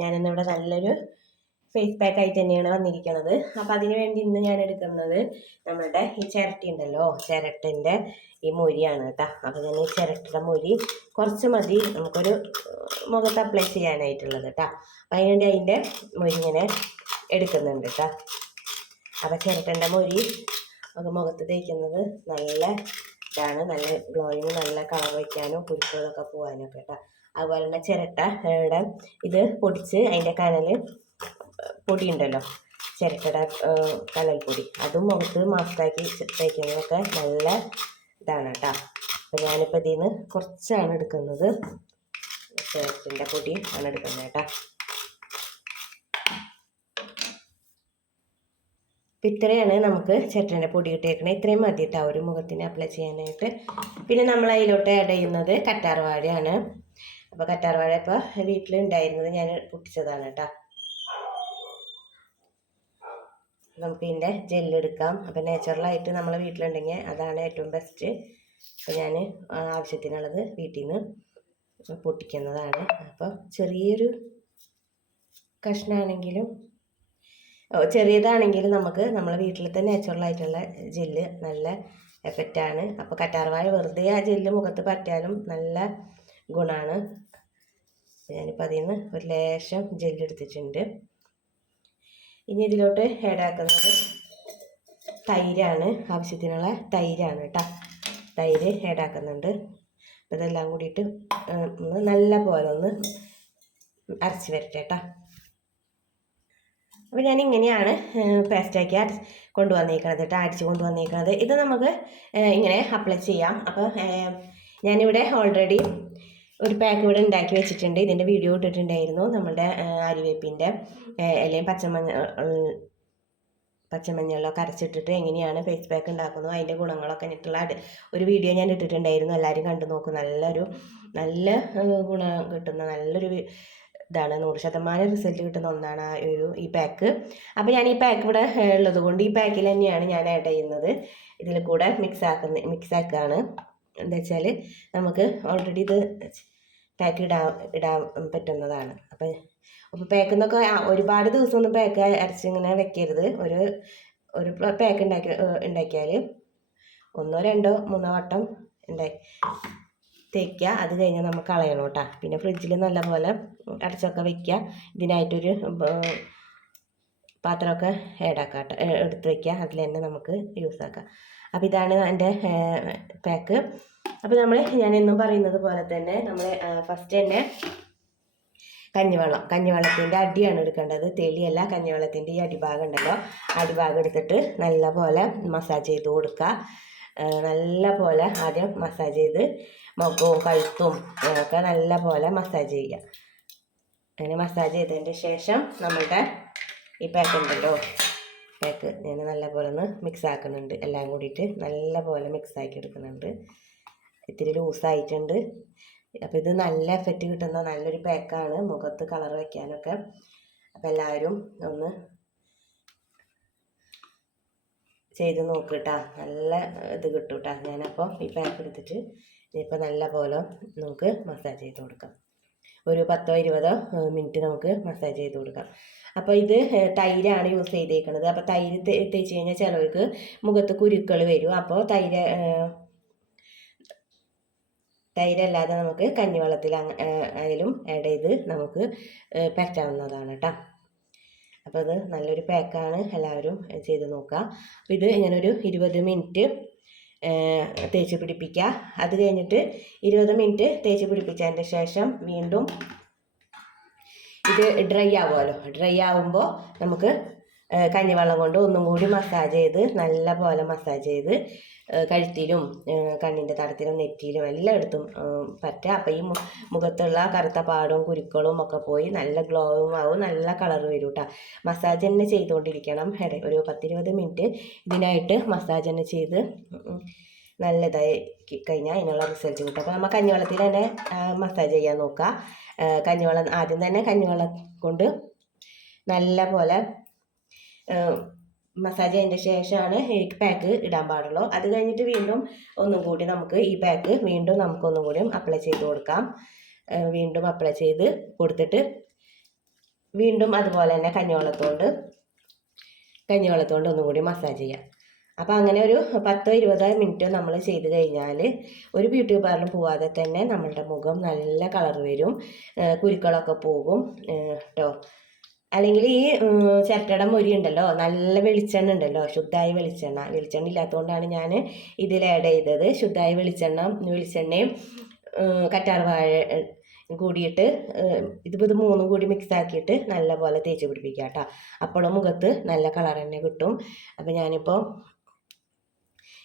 ഞാനിന്നിവിടെ നല്ലൊരു face pack ആയിട്ട് തന്നെയാണ് വന്നിരിക്കുന്നത്. അപ്പം അതിനു വേണ്ടി ഇന്ന് ഞാൻ എടുക്കുന്നത് നമ്മളുടെ ഈ ചിരട്ടി ഉണ്ടല്ലോ ചിരട്ടിന്റെ ഈ മൊരിയാണ് കേട്ടോ. അപ്പം ഞാൻ ഈ ചിരട്ടിയുടെ മൊരി കുറച്ച് മതി നമുക്കൊരു മുഖത്ത് അപ്ലൈ ചെയ്യാനായിട്ടുള്ളത് കേട്ടോ. അപ്പം അതിനുവേണ്ടി അതിന്റെ മൊരി ഇങ്ങനെ എടുക്കുന്നുണ്ട് കേട്ടോ. അപ്പം ചിരട്ടന്റെ മൊരി നമുക്ക് മുഖത്ത് തേക്കുന്നത് നല്ല ഇതാണ് നല്ല ഗ്ലോയിങ് നല്ല കളർ വയ്ക്കാനും കുരുക്കളൊക്കെ പോകാനും ഒക്കെ കേട്ടോ. അതുപോലെ തന്നെ ചിരട്ട ഇവിടെ ഇത് പൊടിച്ച് അതിന്റെ കനൽ പൊടി ഉണ്ടല്ലോ ചിരട്ടയുടെ പൊടി അതും മുഖത്ത് മാസ്കാക്കി തേക്കുന്നതൊക്കെ നല്ല ഇതാണ് കേട്ടോ അപ്പോൾ ഞാനിപ്പോൾ ഇതിൽ നിന്ന് കുറച്ചാണ് എടുക്കുന്നത്. ചിരട്ടിന്റെ പൊടി ആണ് എടുക്കുന്നത് കേട്ടോ അപ്പം ഇത്രയാണ് നമുക്ക് ചിരട്ടിന്റെ പൊടി ഇട്ടേക്കണേ ഇത്രയും മതി കേട്ടോ ഒരു മുഖത്തിന് അപ്ലൈ ചെയ്യാനായിട്ട്. പിന്നെ നമ്മൾ അതിലോട്ട് ആഡ് ചെയ്യുന്നത് കറ്റാർവാഴയാണ്. അപ്പോൾ കറ്റാർവാഴ ഇപ്പോൾ വീട്ടിലുണ്ടായിരുന്നത് ഞാൻ പൊട്ടിച്ചതാണ് കേട്ടോ. നമുക്ക് ഇതിന്റെ ജെല്ലെടുക്കാം അപ്പോൾ നാച്ചുറലായിട്ട് നമ്മളെ വീട്ടിലുണ്ടെങ്കിൽ അതാണ് ഏറ്റവും ബെസ്റ്റ് അപ്പോൾ ഞാൻ ആവശ്യത്തിനുള്ളത് വീട്ടിൽ നിന്ന് പൊട്ടിക്കുന്നതാണ്. അപ്പോൾ ചെറിയൊരു കഷ്ണമാണെങ്കിലും ചെറിയതാണെങ്കിലും നമുക്ക് നമ്മളെ വീട്ടിലത്തെ നാച്ചുറലായിട്ടുള്ള ജെല്ല് നല്ല എഫക്റ്റാണ് അപ്പോൾ കറ്റാർവാഴ വെറുതെ ആ ജെല്ല് മുഖത്ത് പറ്റാനും നല്ല ഗുണമാണ് ഞാനിപ്പോൾ അതിൽ നിന്ന് ഒരു ലേശം ജെല്ലെടുത്തിട്ടുണ്ട് ഇനി ഇതിലോട്ട് ആഡാക്കുന്നത് തൈരാണ്. ആവശ്യത്തിനുള്ള തൈരാണ് കേട്ടോ തൈര് ആഡാക്കുന്നുണ്ട് അപ്പോൾ ഇതെല്ലാം കൂടിയിട്ട് ഒന്ന് നല്ല പോലെ ഒന്ന് അരച്ച് വരട്ടെ കേട്ടോ അപ്പോൾ ഞാൻ ഇങ്ങനെയാണ് പേസ്റ്റാക്കി കൊണ്ടുവന്നേക്കണത് കേട്ടോ അടിച്ച് കൊണ്ടുവന്നേക്കണത്. ഇത് നമുക്ക് ഇങ്ങനെ അപ്ലൈ ചെയ്യാം. അപ്പോൾ ഞാനിവിടെ ഓൾറെഡി ഒരു പാക്ക് ഇവിടെ ഉണ്ടാക്കി വെച്ചിട്ടുണ്ട്. ഇതിന്റെ വീഡിയോ ഇട്ടിട്ടുണ്ടായിരുന്നു നമ്മുടെ അരിവേപ്പിന്റെ അല്ലെങ്കിൽ പച്ചമഞ്ഞ പച്ചമഞ്ഞളിലൊക്കെ അരച്ചിട്ടിട്ട് എങ്ങനെയാണ് ഫേസ് പാക്ക് ഉണ്ടാക്കുന്നത് അതിന്റെ ഗുണങ്ങളൊക്കെ ഇട്ടുള്ള ഒരു വീഡിയോ ഞാൻ ഇട്ടിട്ടുണ്ടായിരുന്നു. എല്ലാവരും കണ്ടു നോക്കും. നല്ലൊരു നല്ല ഗുണം കിട്ടുന്ന നല്ലൊരു ഇതാണ്. നൂറ് ശതമാനം റിസൾട്ട് കിട്ടുന്ന ഒന്നാണ് ആ ഒരു ഈ പാക്ക് അപ്പോൾ ഞാൻ ഈ പാക്ക് ഇവിടെ ഉള്ളത് കൊണ്ട് ഈ പാക്കിൽ തന്നെയാണ് ഞാൻ ആഡ് ചെയ്യുന്നത്. ഇതിൽ കൂടെ മിക്സ് ആക്കുന്ന മിക്സ് ആക്കുകയാണ് എന്താ വെച്ചാൽ നമുക്ക് ഓൾറെഡി ഇത് പാക്ക് ഇടാൻ ഇടാൻ പറ്റുന്നതാണ്. അപ്പം അപ്പോൾ പാക്ക് എന്നൊക്കെ ഒരുപാട് ദിവസമൊന്നും പാക്ക് അരച്ചിങ്ങനെ വെക്കരുത്. ഒരു ഒരു പാക്ക് ഉണ്ടാക്കി ഉണ്ടാക്കിയാൽ ഒന്നോ രണ്ടോ മൂന്നോ വട്ടം ഉണ്ടാക്കി തേക്കുക അത് കഴിഞ്ഞാൽ നമുക്ക് കളയണം പിന്നെ ഫ്രിഡ്ജിൽ നല്ലപോലെ അടച്ചൊക്കെ വെക്കുക ഇതിനായിട്ടൊരു പാത്രമൊക്കെ ഏടാക്കാം കേട്ടോ എടുത്ത് വയ്ക്കുക അതിൽ തന്നെ നമുക്ക് യൂസ് ആക്കാം. അപ്പോൾ ഇതാണ് എന്റെ പാക്ക് അപ്പോൾ നമ്മൾ ഞാൻ എന്നും പറയുന്നത് പോലെ തന്നെ നമ്മൾ ഫസ്റ്റ് തന്നെ കഞ്ഞിവെള്ളം. കഞ്ഞിവെള്ളത്തിന്റെ അടിയാണ് എടുക്കേണ്ടത്. തെളിയല്ല കഞ്ഞിവെള്ളത്തിന്റെ ഈ അടിഭാഗം ഉണ്ടല്ലോ. അടിഭാഗം എടുത്തിട്ട് നല്ല പോലെ മസാജ് ചെയ്ത് കൊടുക്കുക. നല്ല പോലെ ആദ്യം മസാജ് ചെയ്ത് മുഖവും കഴുത്തും ഒക്കെ നല്ല പോലെ മസാജ് ചെയ്യുക. അങ്ങനെ മസാജ് ചെയ്തതിന്റെ ശേഷം നമ്മളുടെ ഈ പാക്ക് ഉണ്ടല്ലോ. പാക്ക് ഞാൻ നല്ല പോലെ ഒന്ന് മിക്സ് ആക്കുന്നുണ്ട്. എല്ലാം കൂടിയിട്ട് നല്ല പോലെ മിക്സ് ആക്കി എടുക്കുന്നുണ്ട്. ഇത്തിരി ലൂസായിട്ടുണ്ട് അപ്പോൾ ഇത് നല്ല എഫക്റ്റ് കിട്ടുന്ന നല്ലൊരു പാക്കാണ് മുഖത്ത് കളർ വയ്ക്കാനൊക്കെ അപ്പോൾ എല്ലാവരും ഒന്ന് ചെയ്ത് നോക്ക് കേട്ടോ നല്ല ഇത് കിട്ടും കേട്ടോ ഞാനപ്പോൾ ഈ പാക്ക് എടുത്തിട്ട് ഇനിയിപ്പോൾ നല്ല പോലെ നമുക്ക് മസാജ് ചെയ്ത് കൊടുക്കാം. ഒരു പത്തോ ഇരുപതോ മിനിറ്റ് നമുക്ക് മസാജ് ചെയ്ത് കൊടുക്കാം. അപ്പോൾ ഇത് തൈരാണ് യൂസ് ചെയ്തേക്കുന്നത് അപ്പോൾ തൈര് തേച്ച് കഴിഞ്ഞാൽ ചിലവർക്ക് മുഖത്ത് കുരുക്കൾ വരും. അപ്പോൾ തൈര് തൈരല്ലാതെ നമുക്ക് കഞ്ഞിവെള്ളത്തിൽ ആയാലും ആഡ് ചെയ്ത് നമുക്ക് പറ്റാവുന്നതാണ് കേട്ടോ അപ്പോൾ അത് നല്ലൊരു പാക്കാണ്. എല്ലാവരും ചെയ്ത് നോക്കുക അപ്പോൾ ഇത് ഇങ്ങനെ ഒരു ഇരുപത് മിനിറ്റ് തേച്ച് പിടിപ്പിക്കുക അത് കഴിഞ്ഞിട്ട് ഇരുപത് മിനിറ്റ് തേച്ച് പിടിപ്പിച്ചതിന്റെ ശേഷം വീണ്ടും ഇത് ഡ്രൈ ആവുമല്ലോ. ഡ്രൈ ആവുമ്പോൾ നമുക്ക് കഞ്ഞിവെള്ളം കൊണ്ട് ഒന്നും കൂടി മസാജ് ചെയ്ത് നല്ല പോലെ മസാജ് ചെയ്ത് കഴുത്തിലും കണ്ണിന്റെ തടത്തിലും നെറ്റിയിലും എല്ലാം എല്ലായിടത്തും പറ്റുക. അപ്പോൾ ഈ മുഖത്തുള്ള കറുത്ത പാടും കുരുക്കളും ഒക്കെ പോയി നല്ല ഗ്ലോവും ആവും നല്ല കളർ വരും കേട്ടോ മസാജ് തന്നെ ചെയ്തുകൊണ്ടിരിക്കണം. ഒരു പത്തിരുപത് മിനിറ്റ് ഇതിനായിട്ട് മസാജ് തന്നെ ചെയ്ത് നല്ലതായി കഴിഞ്ഞാൽ അതിനുള്ള റിസൾട്ട് കിട്ടും. അപ്പോൾ നമ്മൾ കഞ്ഞിവെള്ളത്തിൽ തന്നെ മസാജ് ചെയ്യാൻ നോക്കുക കഞ്ഞിവെള്ളം ആദ്യം തന്നെ കഞ്ഞിവെള്ളം കൊണ്ട് നല്ല പോലെ മസാജ് ചെയ്തതിന്റെ ശേഷമാണ് ഈ പാക്ക് ഇടാൻ പാടുള്ളൂ. അത് കഴിഞ്ഞിട്ട് വീണ്ടും ഒന്നും കൂടി നമുക്ക് ഈ പാക്ക് വീണ്ടും നമുക്കൊന്നും കൂടി അപ്ലൈ ചെയ്ത് കൊടുക്കാം. വീണ്ടും അപ്ലൈ ചെയ്ത് കൊടുത്തിട്ട് വീണ്ടും അതുപോലെ തന്നെ കഞ്ഞിവെള്ളത്തോണ്ട് കഞ്ഞിവെള്ളത്തോണ്ട് ഒന്നും കൂടി മസാജ് ചെയ്യാം. അപ്പോൾ അങ്ങനെ ഒരു പത്തോ ഇരുപതോ മിനിറ്റോ നമ്മൾ ചെയ്ത് കഴിഞ്ഞാൽ ഒരു ബ്യൂട്ടി പാർലറിൽ പോവാതെ തന്നെ നമ്മളുടെ മുഖം നല്ല കളർ വരും. കുരുക്കളൊക്കെ പോകും. കേട്ടോ അല്ലെങ്കിൽ ഈ ചിരട്ടയുടെ മൊരി ഉണ്ടല്ലോ നല്ല വെളിച്ചെണ്ണ ഉണ്ടല്ലോ ശുദ്ധമായ വെളിച്ചെണ്ണ. വെളിച്ചെണ്ണ ഇല്ലാത്തതുകൊണ്ടാണ് ഞാൻ ഇതിൽ ആഡ് ചെയ്തത്. ശുദ്ധമായ വെളിച്ചെണ്ണ വെളിച്ചെണ്ണയും കറ്റാർവാഴ കറ്റാർ വാഴ കൂടിയിട്ട് ഇതിപ്പോൾ ഇത് മൂന്നും കൂടി മിക്സ് ആക്കിയിട്ട് നല്ല പോലെ തേച്ച് പിടിപ്പിക്കുക കേട്ടോ അപ്പോഴും മുഖത്ത് നല്ല കളർ തന്നെ കിട്ടും. അപ്പോൾ ഞാനിപ്പോൾ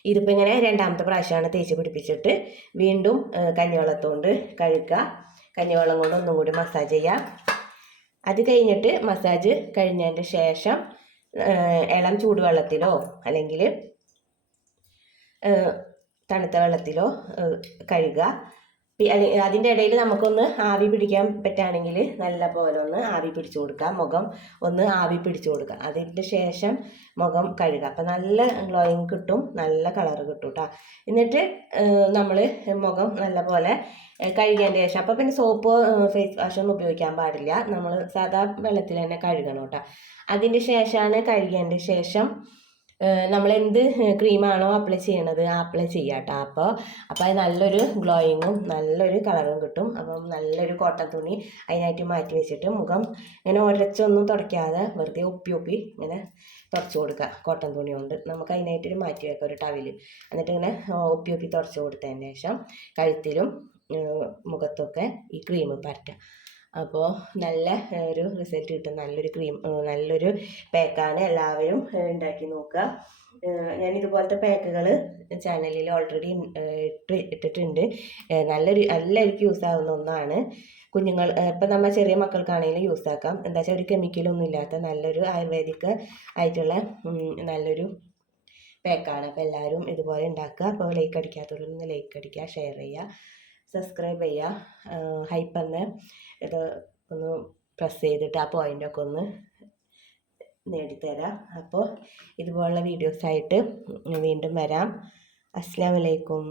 ഇതിപ്പോൾ ഇങ്ങനെ രണ്ടാമത്തെ പ്രാവശ്യമാണ് തേച്ച് പിടിപ്പിച്ചിട്ട് വീണ്ടും കഞ്ഞിവെള്ളത്തോണ്ട് കഴുകുക. കഞ്ഞിവെള്ളം കൊണ്ട് ഒന്നും കൂടി മസാജ് ചെയ്യാം. അത് കഴിഞ്ഞിട്ട് മസാജ് കഴിഞ്ഞതിന്റെ ശേഷം ഇളം ചൂടുവെള്ളത്തിലോ അല്ലെങ്കിൽ തണുത്ത വെള്ളത്തിലോ കഴുകുക അതിന്റെ ഇടയിൽ നമുക്കൊന്ന് ആവി പിടിക്കാൻ പറ്റുകയാണെങ്കിൽ നല്ല പോലെ ഒന്ന് ആവി പിടിച്ചു കൊടുക്കുക. മുഖം ഒന്ന് ആവി പിടിച്ചു കൊടുക്കുക. അതിന്റെ ശേഷം മുഖം കഴുകുക. അപ്പം നല്ല ഗ്ലോയിങ് കിട്ടും നല്ല കളർ കിട്ടും കേട്ടോ എന്നിട്ട് നമ്മൾ മുഖം നല്ല പോലെ കഴുകിയതിന്റെ ശേഷം അപ്പോൾ പിന്നെ സോപ്പ് ഫേസ് വാഷ് ഒന്നും ഉപയോഗിക്കാൻ പാടില്ല. നമ്മൾ സാധാ വെള്ളത്തിൽ തന്നെ കഴുകണം കേട്ടോ അതിന്റെ ശേഷമാണ് കഴുകിയതിന്റെ ശേഷം നമ്മൾ എന്ത് ക്രീമാണോ അപ്ലൈ ചെയ്യണത് ആ അപ്ലൈ ചെയ്യാം കേട്ടോ അപ്പോൾ അപ്പോൾ അത് നല്ലൊരു ഗ്ലോയിങ്ങും നല്ലൊരു കളറും കിട്ടും. അപ്പം നല്ലൊരു കോട്ടൺ തുണി അതിനായിട്ട് മാറ്റി വെച്ചിട്ട് മുഖം ഇങ്ങനെ ഒരച്ചൊന്നും തുടയ്ക്കാതെ വെറുതെ ഒപ്പി ഒപ്പി ഇങ്ങനെ തുടച്ചു കൊടുക്കുക. കോട്ടൺ തുണി കൊണ്ട് നമുക്ക് അതിനായിട്ടൊരു മാറ്റി വെക്കാം ഒരു ടവിൽ എന്നിട്ട് ഇങ്ങനെ ഒപ്പി ഒപ്പി തുടച്ചു കൊടുത്തതിന് ശേഷം കഴുത്തിലും മുഖത്തൊക്കെ ഈ ക്രീം പരട്ടുക അപ്പോൾ നല്ല ഒരു റിസൾട്ട് കിട്ടും. നല്ലൊരു ക്രീം നല്ലൊരു പാക്കാണ് എല്ലാവരും ഉണ്ടാക്കി നോക്കുക. ഞാൻ ഇതുപോലത്തെ പാക്കുകൾ ചാനലിൽ ഓൾറെഡി ഇട്ട് ഇട്ടിട്ടുണ്ട്. നല്ലൊരു എല്ലാവർക്കും യൂസ് ആവുന്ന ഒന്നാണ്. കുഞ്ഞുങ്ങൾ ഇപ്പം നമ്മൾ ചെറിയ മക്കൾക്കാണെങ്കിലും യൂസ് ആക്കാം. എന്താ വെച്ചാൽ ഒരു കെമിക്കലൊന്നും ഇല്ലാത്ത നല്ലൊരു ആയുർവേദിക് ആയിട്ടുള്ള നല്ലൊരു പാക്കാണ് അപ്പോൾ എല്ലാവരും ഇതുപോലെ ഉണ്ടാക്കുക. അപ്പോൾ ലൈക്ക് അടിക്കാത്തവരൊന്ന് ലൈക്ക് അടിക്കുക ഷെയർ ചെയ്യുക. സബ്സ്ക്രൈബ് ചെയ്യുക ഹൈപ്പ് എന്ന്. ഇത് ഒന്ന് പ്രസ് ചെയ്തിട്ട് ആ പോയിന്റൊക്കെ ഒന്ന് നേടിത്തരാം. അപ്പോൾ ഇതുപോലുള്ള വീഡിയോസായിട്ട് വീണ്ടും വരാം. അസ്സാം വലൈക്കും